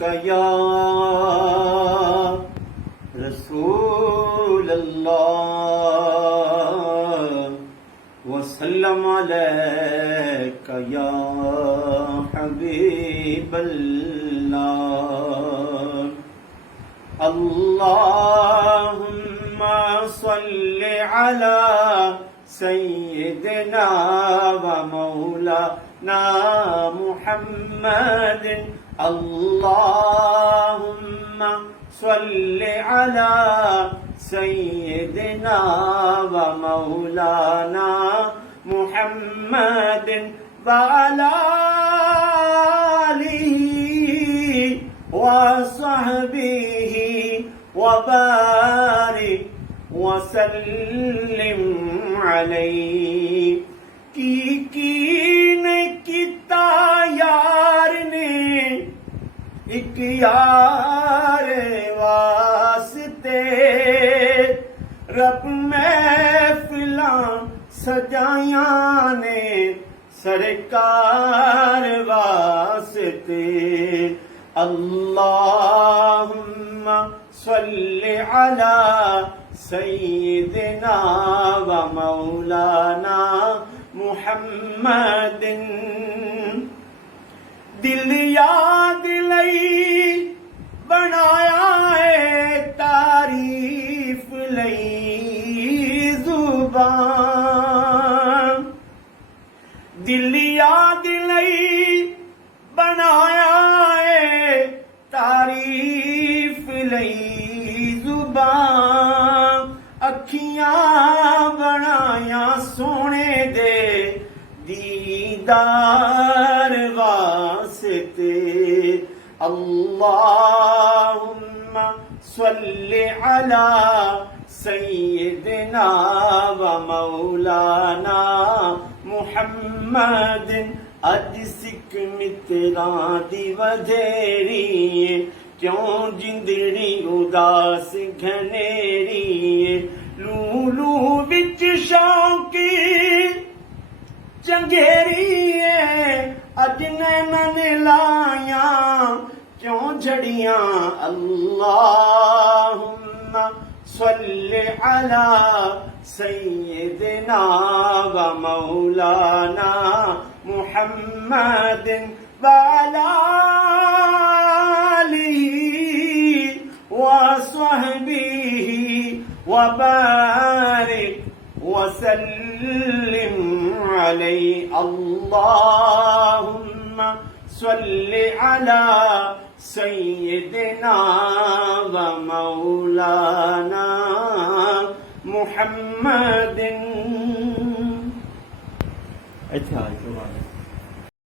या रसूल अल्लाह वसल्लम अलैका या हबीब अल्लाह। अल्लाहुम्मा सल्लि अला सय्यिदना व मौलाना मुहम्मदिन। अल्लाहुम्मा सल्लि अला सय्यिदना व मौलाना मुहम्मदिन व अला आलिहि व सहबिहि व बारिक वसल्लिम अलैहि। की ने किता यार ने एक यार वास्ते, रब महफिलां सजाया ने सरकार वास्ते। अल्लाहुम्मा सल्लि अला सय्यिदना व मौलाना मुहम्मदिन। दिल याद लई बनाया है तारीफ लई जुबान। दिल याद लई बनाया है तारीफ लई जुबान। अखियां बनाया सोने दे दीदार वास्ते। अल्लाहुम्मा सल्लि अला सय्यिदना व मौलाना मुहम्मदिन। अज सिख मित्रां दी वधेरी, क्यों जिंदड़ी उदास घनेरी। लूलू विच शौकी चंगेरी अज नैनन लाया क्यों झड़ियां। अल्लाहुम्मा सल्लि अला सय्यिदना व मौलाना मुहम्मदिन व अला आलिहि व सहबिहि व बारिक वसल्लिम अलैहि। अल्लाहुम्मा सल्लि अला सय्यिदना व मौलाना मुहम्मदिन। अच्छा